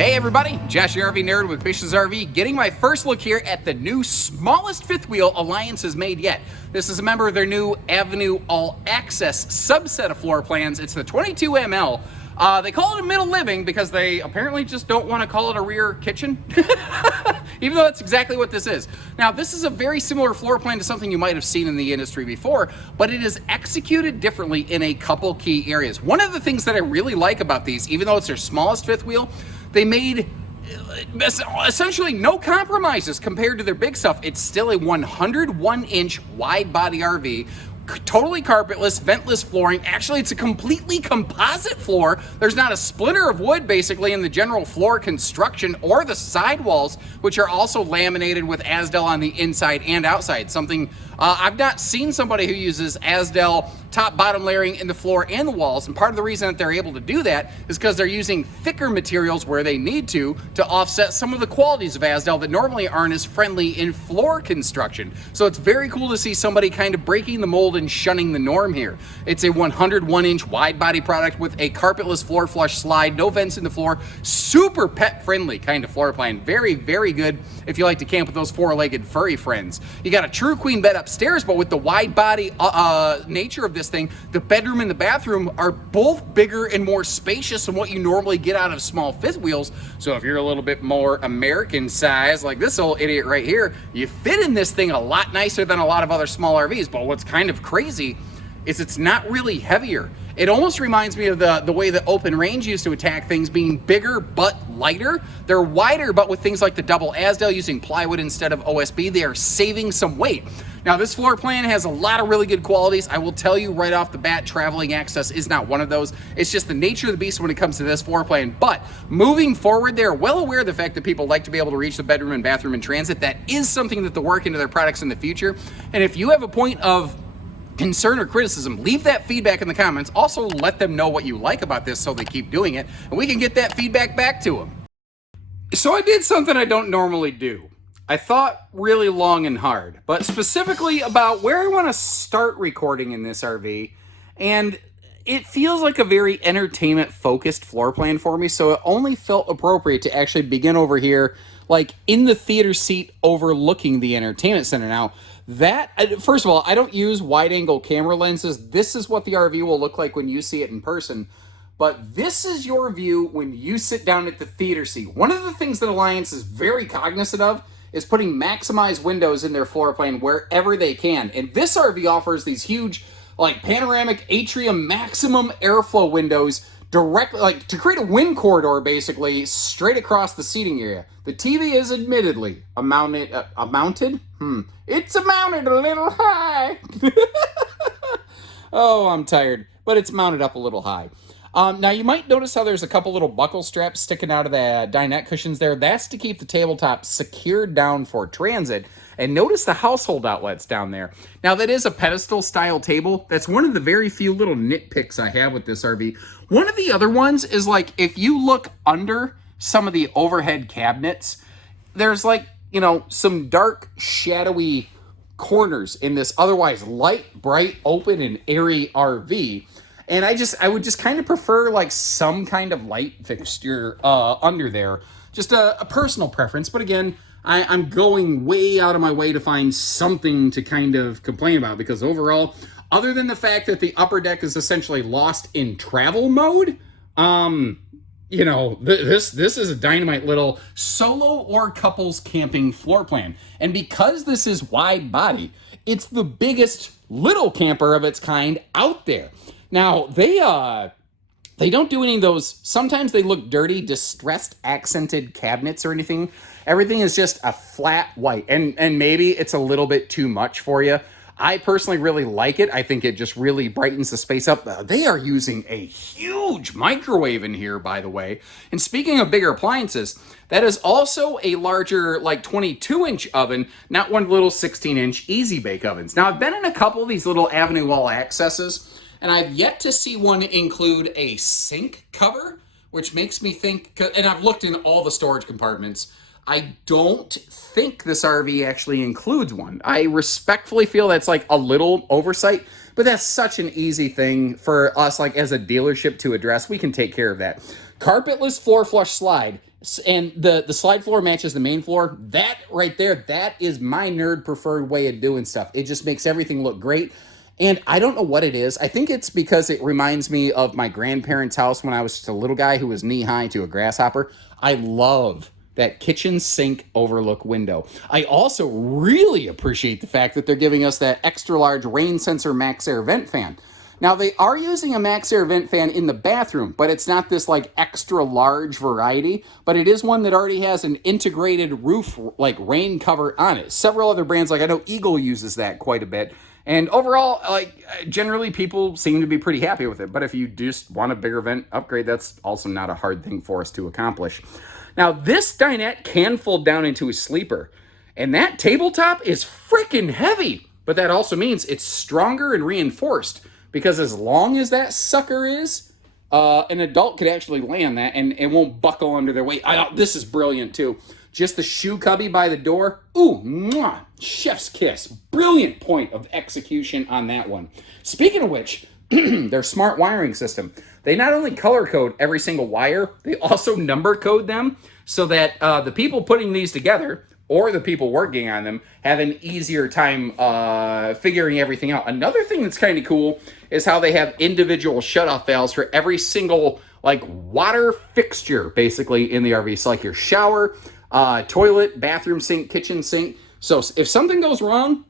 Hey everybody, Josh the RV Nerd with Bish's RV, getting my first look here at the new smallest fifth wheel Alliance has made yet. This is a member of their new Avenue All Access subset of floor plans. It's the 22 ML. They call it a middle living because they apparently just don't want to call it a rear kitchen, even though that's exactly what this is. Now, this is a very similar floor plan to something you might have seen in the industry before, but it is executed differently in a couple key areas. One of the things that I really like about these, even though it's their smallest fifth wheel, they made essentially no compromises compared to their big stuff. It's still a 101-inch wide body RV, totally carpetless, ventless flooring. Actually, it's a completely composite floor. There's not a splinter of wood basically in the general floor construction or the sidewalls, which are also laminated with Azdel on the inside and outside. Something I've not seen somebody who uses Azdel top bottom layering in the floor and the walls, and part of the reason that they're able to do that is because they're using thicker materials where they need to offset some of the qualities of Azdel that normally aren't as friendly in floor construction. So it's very cool to see somebody kind of breaking the mold and shunning the norm here. It's a 101-inch wide body product with a carpetless floor flush slide, no vents in the floor, super pet friendly kind of floor plan. Very, very good if you like to camp with those four-legged furry friends. You got a true queen bed upstairs, but with the wide body nature of this thing, the bedroom and the bathroom are both bigger and more spacious than what you normally get out of small fifth wheels. So if you're a little bit more American size, like this old idiot right here, you fit in this thing a lot nicer than a lot of other small RVs. But what's kind of crazy is it's not really heavier. It almost reminds me of the way that Open Range used to attack things, being bigger but lighter. They're wider, but with things like the double Azdel using plywood instead of OSB, they are saving some weight. Now, this floor plan has a lot of really good qualities. I will tell you right off the bat, traveling access is not one of those. It's just the nature of the beast when it comes to this floor plan. But moving forward, they're well aware of the fact that people like to be able to reach the bedroom and bathroom in transit. That is something that they'll work into their products in the future. And if you have a point of concern or criticism, leave that feedback in the comments. Also, let them know what you like about this so they keep doing it, and we can get that feedback back to them. So I did something I don't normally do. I thought really long and hard, but specifically about where I want to start recording in this RV, and it feels like a very entertainment-focused floor plan for me, so it only felt appropriate to actually begin over here, like in the theater seat overlooking the entertainment center. Now, first of all, I don't use wide-angle camera lenses. This is what the RV will look like when you see it in person. But this is your view when you sit down at the theater seat. One of the things that Alliance is very cognizant of is putting maximized windows in their floor plan wherever they can. And this RV offers these huge, like, panoramic atrium maximum airflow windows directly, like, to create a wind corridor, basically, straight across the seating area. The TV is admittedly mounted It's mounted a little high. Oh, I'm tired, but it's mounted up a little high. Now, you might notice how there's a couple little buckle straps sticking out of the dinette cushions there. That's to keep the tabletop secured down for transit. And notice the household outlets down there. Now, that is a pedestal-style table. That's one of the very few little nitpicks I have with this RV. One of the other ones is, like, if you look under some of the overhead cabinets, there's, like, you know, some dark, shadowy corners in this otherwise light, bright, open, and airy RV. And I would just kind of prefer like some kind of light fixture under there. Just a personal preference. But again, I'm going way out of my way to find something to kind of complain about, because overall, other than the fact that the upper deck is essentially lost in travel mode, you know, this is a dynamite little solo or couples camping floor plan. And because this is wide body, it's the biggest little camper of its kind out there. Now, they don't do any of those. Sometimes they look dirty, distressed, accented cabinets or anything. Everything is just a flat white. And maybe it's a little bit too much for you. I personally really like it. I think it just really brightens the space up. They are using a huge microwave in here, by the way. And speaking of bigger appliances, that is also a larger, like 22-inch oven, not one of the little 16-inch Easy Bake ovens. Now, I've been in a couple of these little Avenue All Accesses, and I've yet to see one include a sink cover, which makes me think, and I've looked in all the storage compartments, I don't think this RV actually includes one. I respectfully feel that's like a little oversight, but that's such an easy thing for us, like as a dealership, to address. We can take care of that. Carpetless floor flush slide, and the slide floor matches the main floor. That right there, that is my nerd preferred way of doing stuff. It just makes everything look great. And I don't know what it is. I think it's because it reminds me of my grandparents' house when I was just a little guy who was knee-high to a grasshopper. I love that kitchen sink overlook window. I also really appreciate the fact that they're giving us that extra large rain sensor max air vent fan. Now, they are using a max air vent fan in the bathroom, but it's not this like extra large variety, but it is one that already has an integrated roof like rain cover on it. Several other brands, like I know Eagle uses that quite a bit. And overall, like generally people seem to be pretty happy with it. But if you just want a bigger vent upgrade, that's also not a hard thing for us to accomplish. Now, this dinette can fold down into a sleeper. And that tabletop is freaking heavy. But that also means it's stronger and reinforced. Because as long as that sucker is, an adult could actually lay on that and it won't buckle under their weight. This is brilliant too. Just the shoe cubby by the door. Ooh, mwah, chef's kiss. Brilliant point of execution on that one. Speaking of which, their smart wiring system. They not only color code every single wire, they also number code them so that the people putting these together or the people working on them have an easier time figuring everything out. Another thing that's kind of cool is how they have individual shutoff valves for every single like water fixture basically in the RV. So like your shower, toilet, bathroom sink, kitchen sink. So if something goes wrong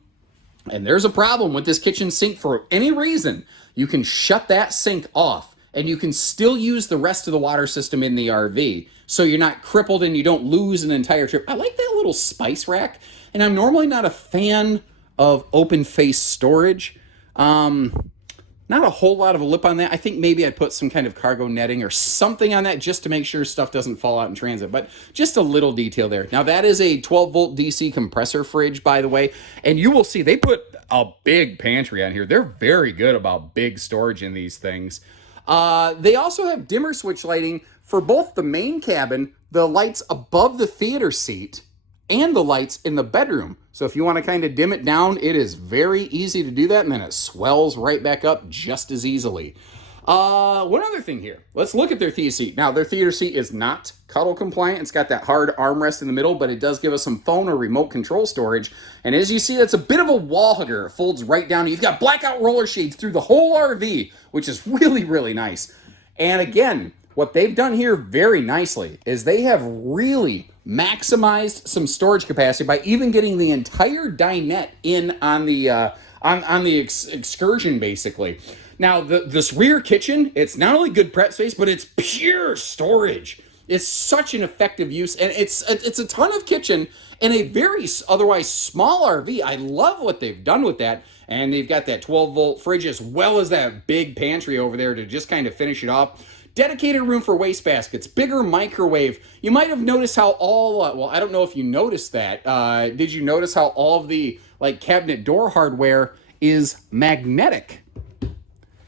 and there's a problem with this kitchen sink for any reason, you can shut that sink off and you can still use the rest of the water system in the RV. So you're not crippled and you don't lose an entire trip. I like that little spice rack. And I'm normally not a fan of open face storage. Not a whole lot of a lip on that. I think maybe I'd put some kind of cargo netting or something on that just to make sure stuff doesn't fall out in transit. But just a little detail there. Now, that is a 12-volt DC compressor fridge, by the way. And you will see they put a big pantry on here. They're very good about big storage in these things. They also have dimmer switch lighting for both the main cabin, the lights above the theater seat, and the lights in the bedroom. So if you want to kind of dim it down, it is very easy to do that, and then it swells right back up just as easily. One other thing here. Let's look at their theater seat. Now, their theater seat is not cuddle compliant. It's got that hard armrest in the middle, but it does give us some phone or remote control storage. And as you see, that's a bit of a wall hugger. It folds right down. You've got blackout roller shades through the whole RV, which is really, really nice. And again, what they've done here very nicely is they have really maximized some storage capacity by even getting the entire dinette in on the excursion, basically. Now, this rear kitchen, it's not only good prep space, but it's pure storage. It's such an effective use, and it's a ton of kitchen in a very otherwise small RV. I love what they've done with that, and they've got that 12-volt fridge as well as that big pantry over there to just kind of finish it off. Dedicated room for wastebaskets, bigger microwave. You might have noticed how well, I don't know if you noticed that. Did you notice how all of the like cabinet door hardware is magnetic?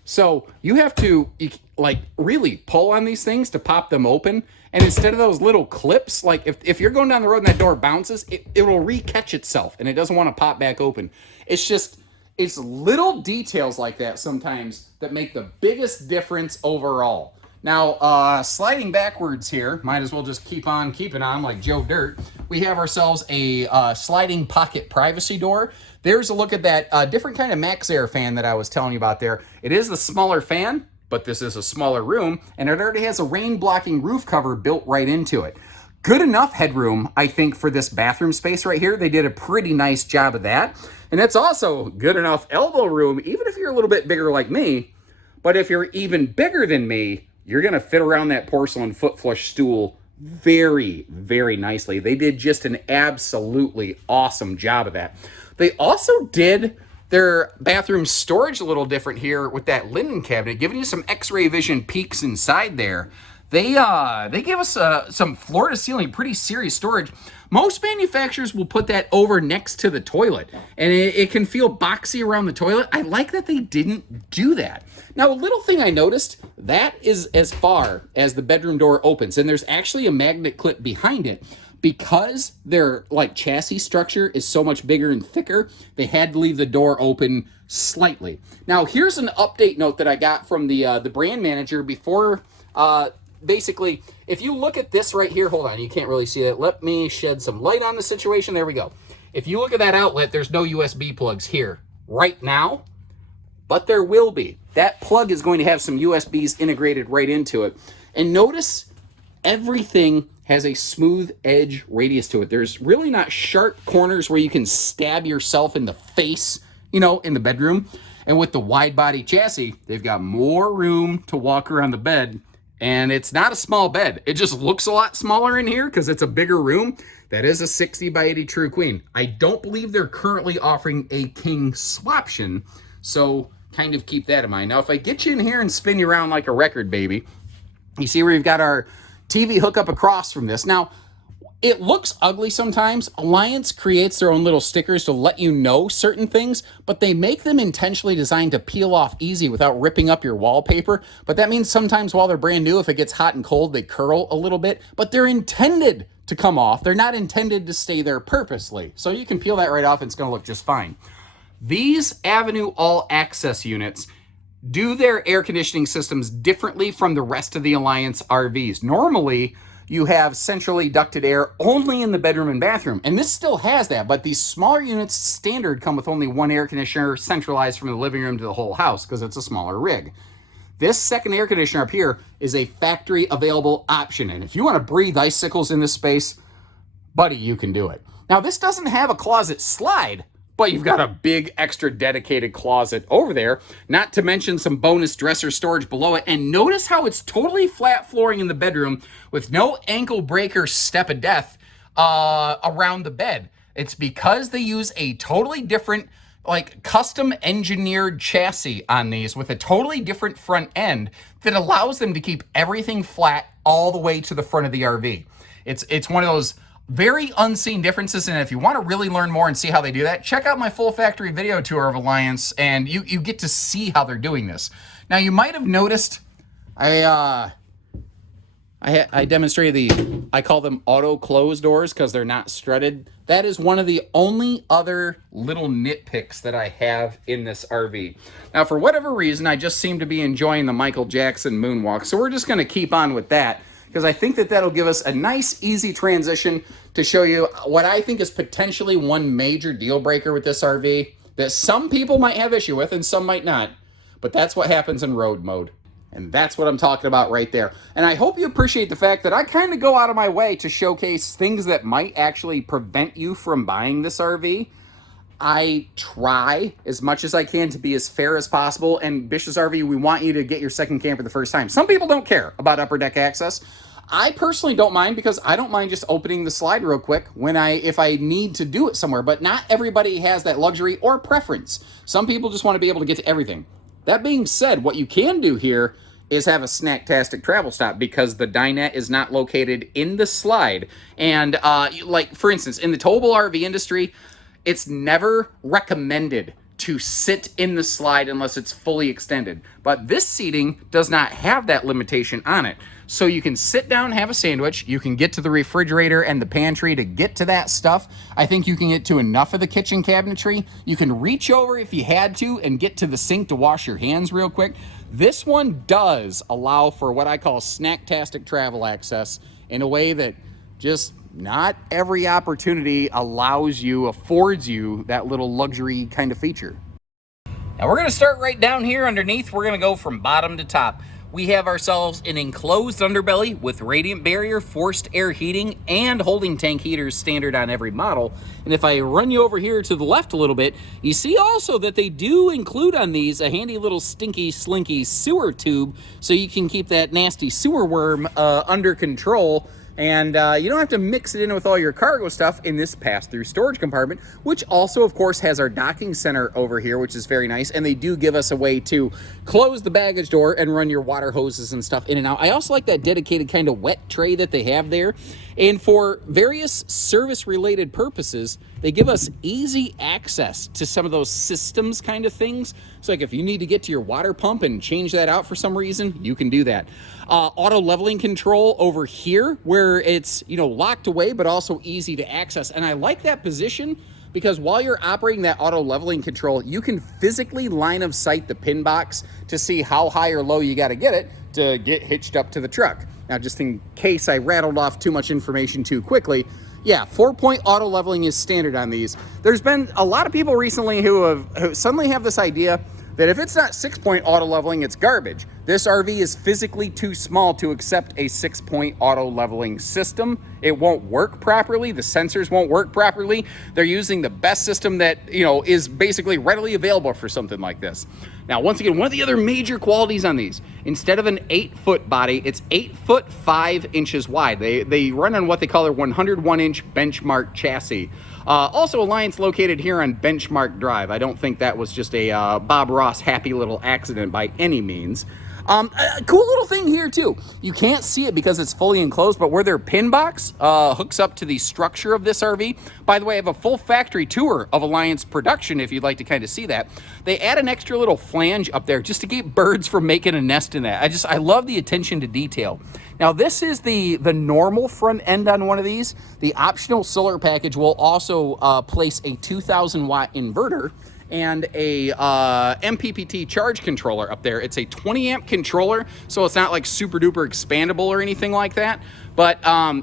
So you have to like really pull on these things to pop them open. And instead of those little clips, like if you're going down the road and that door bounces, it will re-catch itself and it doesn't want to pop back open. It's little details like that sometimes that make the biggest difference overall. Now, sliding backwards here, might as well just keep on keeping on like Joe Dirt. We have ourselves a sliding pocket privacy door. There's a look at that different kind of max air fan that I was telling you about there. It is the smaller fan, but this is a smaller room, and it already has a rain-blocking roof cover built right into it. Good enough headroom, I think, for this bathroom space right here. They did a pretty nice job of that. And it's also good enough elbow room, even if you're a little bit bigger like me. But if you're even bigger than me, you're going to fit around that porcelain foot flush stool very, very nicely. They did just an absolutely awesome job of that. They also did their bathroom storage a little different here with that linen cabinet, giving you some X-ray vision peeks inside there. They give us some floor-to-ceiling, pretty serious storage. Most manufacturers will put that over next to the toilet, and it can feel boxy around the toilet. I like that they didn't do that. Now, a little thing I noticed, that is as far as the bedroom door opens, and there's actually a magnet clip behind it. Because their like chassis structure is so much bigger and thicker, they had to leave the door open slightly. Now, here's an update note that I got from the brand manager before. Basically, if you look at this right here, hold on, you can't really see that. Let me shed some light on the situation. There we go. If you look at that outlet, there's no USB plugs here right now, but there will be. That plug is going to have some USBs integrated right into it. And notice everything has a smooth edge radius to it. There's really not sharp corners where you can stab yourself in the face, you know, in the bedroom. And with the wide body chassis, they've got more room to walk around the bed. And it's not a small bed. It just looks a lot smaller in here because it's a bigger room. That is a 60 by 80 true queen. I don't believe they're currently offering a king swaption, so kind of keep that in mind. Now, if I get you in here and spin you around like a record, baby, you see where we've got our TV hookup across from this. Now, it looks ugly sometimes. Alliance creates their own little stickers to let you know certain things, but they make them intentionally designed to peel off easy without ripping up your wallpaper. But that means sometimes while they're brand new, if it gets hot and cold, they curl a little bit, but they're intended to come off. They're not intended to stay there purposely. So you can peel that right off and it's gonna look just fine. These Avenue All Access units do their air conditioning systems differently from the rest of the Alliance RVs. Normally, you have centrally ducted air only in the bedroom and bathroom, and this still has that, but these smaller units standard come with only one air conditioner centralized from the living room to the whole house because it's a smaller rig. This second air conditioner up here is a factory available option, and if you want to breathe icicles in this space, buddy, you can do it. Now, this doesn't have a closet slide, but you've got a big extra dedicated closet over there, not to mention some bonus dresser storage below it. And notice how it's totally flat flooring in the bedroom with no ankle breaker step of death around the bed. It's because they use a totally different, like custom engineered chassis on these with a totally different front end that allows them to keep everything flat all the way to the front of the RV. It's one of those very unseen differences, and if you want to really learn more and see how they do that, check out my full factory video tour of Alliance, and you get to see how they're doing this. Now, you might have noticed I demonstrated I call them auto close doors because they're not strutted. That is one of the only other little nitpicks that I have in this RV. Now, for whatever reason, I just seem to be enjoying the Michael Jackson moonwalk, so we're just going to keep on with that, because I think that that'll give us a nice, easy transition to show you what I think is potentially one major deal breaker with this RV that some people might have issue with and some might not, but that's what happens in road mode. And that's what I'm talking about right there. And I hope you appreciate the fact that I kind of go out of my way to showcase things that might actually prevent you from buying this RV. I try as much as I can to be as fair as possible, and Bish's RV, we want you to get your second camper the first time. Some people don't care about upper deck access. I personally don't mind because I don't mind just opening the slide real quick if I need to do it somewhere, but not everybody has that luxury or preference. Some people just want to be able to get to everything. That being said, what you can do here is have a snacktastic travel stop because the dinette is not located in the slide. And like, for instance, in the towable RV industry, it's never recommended to sit in the slide unless it's fully extended. But this seating does not have that limitation on it. So you can sit down, have a sandwich, you can get to the refrigerator and the pantry to get to that stuff. I think you can get to enough of the kitchen cabinetry. You can reach over if you had to and get to the sink to wash your hands real quick. This one does allow for what I call snacktastic travel access in a way that just not every opportunity affords you that little luxury kind of feature. Now we're going to start right down here underneath. We're going to go from bottom to top. We have ourselves an enclosed underbelly with radiant barrier, forced air heating, and holding tank heaters standard on every model. And if I run you over here to the left a little bit, you see also that they do include on these a handy little stinky slinky sewer tube so you can keep that nasty sewer worm under control. And you don't have to mix it in with all your cargo stuff in this pass-through storage compartment, which also, of course, has our docking center over here, which is very nice. And they do give us a way to close the baggage door and run your water hoses and stuff in and out. I also like that dedicated kind of wet tray that they have there. And for various service-related purposes, they give us easy access to some of those systems kind of things. So like if you need to get to your water pump and change that out for some reason, you can do that. Auto leveling control over here where it's, you know, locked away, but also easy to access. And I like that position because while you're operating that auto leveling control, you can physically line of sight the pin box to see how high or low you got to get it to get hitched up to the truck. Now, just in case I rattled off too much information too quickly, yeah, 4-point auto leveling is standard on these. There's been a lot of people recently who suddenly have this idea that if it's not 6-point auto leveling, it's garbage. This RV is physically too small to accept a 6-point auto leveling system. It won't work properly. The sensors won't work properly. They're using the best system that, you know, is basically readily available for something like this. Now, once again, one of the other major qualities on these, instead of an 8-foot body, it's 8 foot 5 inches wide. They run on what they call their 101-inch benchmark chassis. Also, Alliance located here on Benchmark Drive. I don't think that was just a Bob Ross happy little accident by any means. A cool little thing here too. You can't see it because it's fully enclosed, but where their pin box hooks up to the structure of this RV. By the way, I have a full factory tour of Alliance production if you'd like to kind of see that. They add an extra little flange up there just to keep birds from making a nest in that. I love the attention to detail. Now, this is the normal front end on one of these. The optional solar package will also place a 2,000 watt inverter and a MPPT charge controller up there. It's a 20 amp controller, so it's not like super duper expandable or anything like that, but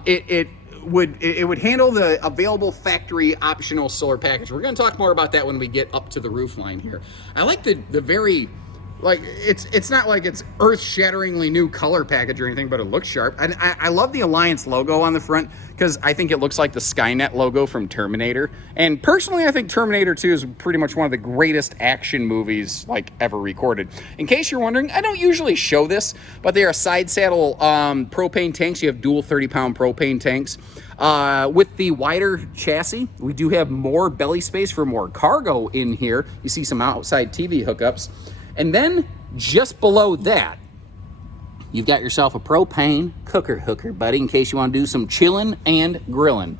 it would handle the available factory optional solar package. We're going to talk more about that when we get up to the roof line here. I like the very, like, it's not like it's earth-shatteringly new color package or anything, but it looks sharp. And I love the Alliance logo on the front because I think it looks like the Skynet logo from Terminator. And personally, I think Terminator 2 is pretty much one of the greatest action movies like ever recorded. In case you're wondering, I don't usually show this, but they are side saddle propane tanks. You have dual 30-pound propane tanks. With the wider chassis, we do have more belly space for more cargo in here. You see some outside TV hookups. And then just below that, you've got yourself a propane cooker hooker, buddy, in case you want to do some chilling and grilling.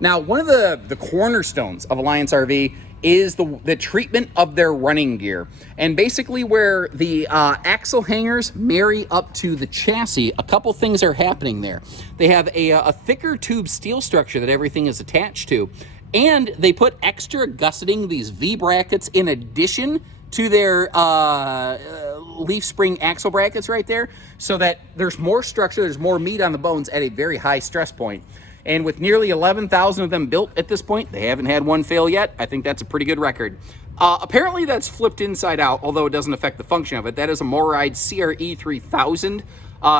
Now, one of the cornerstones of Alliance RV is the treatment of their running gear. And basically where the axle hangers marry up to the chassis, a couple things are happening there. They have a thicker tube steel structure that everything is attached to. And they put extra gusseting, these V-brackets, in addition to their leaf spring axle brackets right there, so that there's more structure, there's more meat on the bones at a very high stress point. And with nearly 11,000 of them built at this point, they haven't had one fail yet. I think that's a pretty good record. Apparently that's flipped inside out, although it doesn't affect the function of it. That is a Moride CRE 3000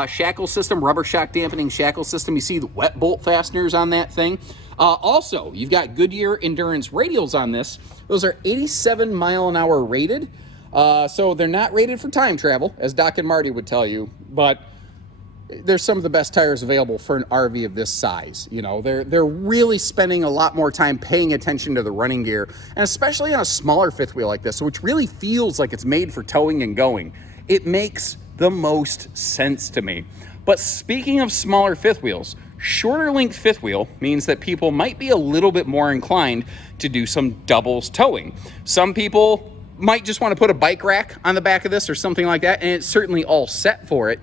shackle system, rubber shock dampening shackle system. You see the wet bolt fasteners on that thing. Also, you've got Goodyear Endurance radials on this. Those are 87 mile an hour rated. So they're not rated for time travel, as Doc and Marty would tell you, but they're some of the best tires available for an RV of this size. You know, they're really spending a lot more time paying attention to the running gear, and especially on a smaller fifth wheel like this, which really feels like it's made for towing and going. It makes the most sense to me. But speaking of smaller fifth wheels, shorter length fifth wheel means that people might be a little bit more inclined to do some doubles towing. Some people might just want to put a bike rack on the back of this or something like that, and it's certainly all set for it.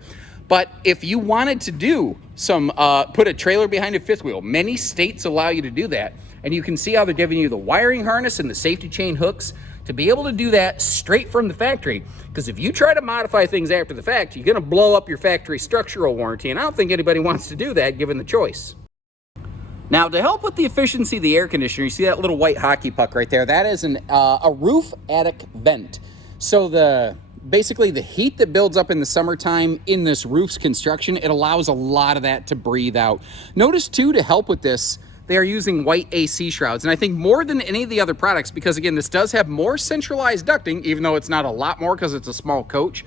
But if you wanted to do some, put a trailer behind a fifth wheel, many states allow you to do that. And you can see how they're giving you the wiring harness and the safety chain hooks to be able to do that straight from the factory. Because if you try to modify things after the fact, you're going to blow up your factory structural warranty. And I don't think anybody wants to do that given the choice. Now, to help with the efficiency of the air conditioner, you see that little white hockey puck right there? That is a roof attic vent. So basically the heat that builds up in the summertime in this roof's construction, it allows a lot of that to breathe out. Notice too, to help with this, they are using white AC shrouds. And I think more than any of the other products, because again, this does have more centralized ducting, even though it's not a lot more because it's a small coach.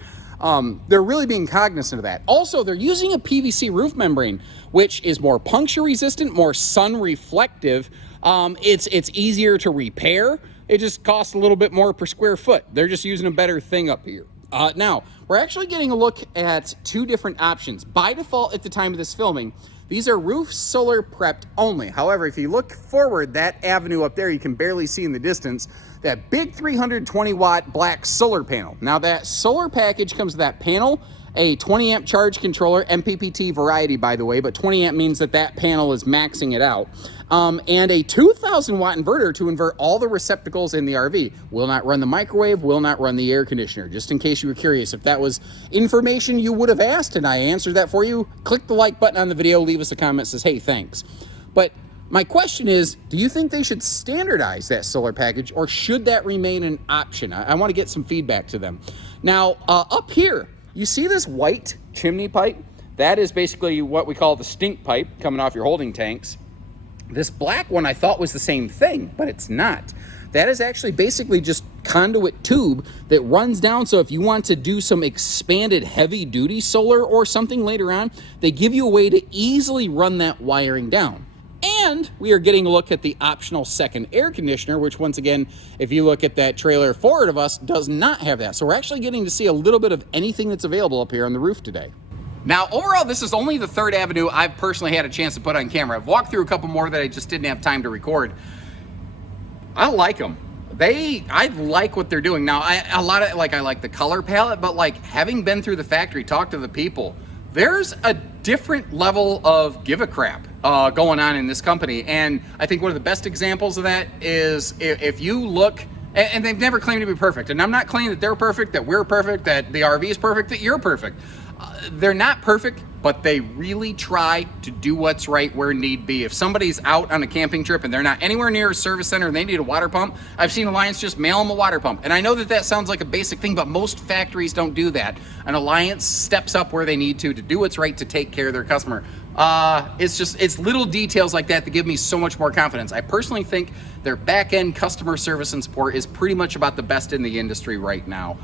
They're really being cognizant of that. Also, they're using a PVC roof membrane, which is more puncture resistant, more sun reflective. It's easier to repair. It just costs a little bit more per square foot. They're just using a better thing up here. Now, we're actually getting a look at two different options. By default, at the time of this filming, These are roof solar prepped only. However, if you look forward, that avenue up there, you can barely see in the distance, that big 320 watt black solar panel. Now that solar package comes with that panel, a 20 amp charge controller, MPPT variety by the way, but 20 amp means that that panel is maxing it out. And a 2000 watt inverter to invert all the receptacles in the RV. Will not run the microwave, will not run the air conditioner. Just in case you were curious, if that was information you would have asked and I answered that for you, click the like button on the video, leave us a comment that says, hey, thanks. But my question is, do you think they should standardize that solar package or should that remain an option? I want to get some feedback to them. Now, up here, you see this white chimney pipe? That is basically what we call the stink pipe coming off your holding tanks. This black one I thought was the same thing, but it's not. That is actually basically just conduit tube that runs down, so if you want to do some expanded heavy duty solar or something later on, they give you a way to easily run that wiring down. And we are getting a look at the optional second air conditioner, which once again, if you look at that trailer forward of us, does not have that. So we're actually getting to see a little bit of anything that's available up here on the roof today. Now, overall, this is only the third avenue I've personally had a chance to put on camera. I've walked through a couple more that I just didn't have time to record. I like them. I like what they're doing. Now, I like the color palette, but like having been through the factory, talked to the people, there's a different level of give a crap going on in this company. And I think one of the best examples of that is if you look, and they've never claimed to be perfect. And I'm not claiming that they're perfect, that we're perfect, that the RV is perfect, that you're perfect. They're not perfect, but they really try to do what's right where need be. If somebody's out on a camping trip and they're not anywhere near a service center and they need a water pump, I've seen Alliance just mail them a water pump. And I know that that sounds like a basic thing, but most factories don't do that. An Alliance steps up where they need to do what's right to take care of their customer. It's little details like that that give me so much more confidence. I personally think their back-end customer service and support is pretty much about the best in the industry right now.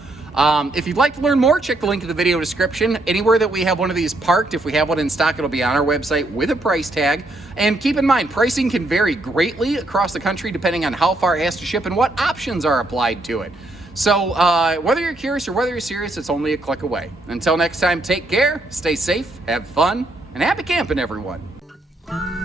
If you'd like to learn more, check the link in the video description. Anywhere that we have one of these parked, if we have one in stock, it'll be on our website with a price tag. And keep in mind, pricing can vary greatly across the country depending on how far it has to ship and what options are applied to it. So whether you're curious or whether you're serious, it's only a click away. Until next time, take care, stay safe, have fun, and happy camping, everyone.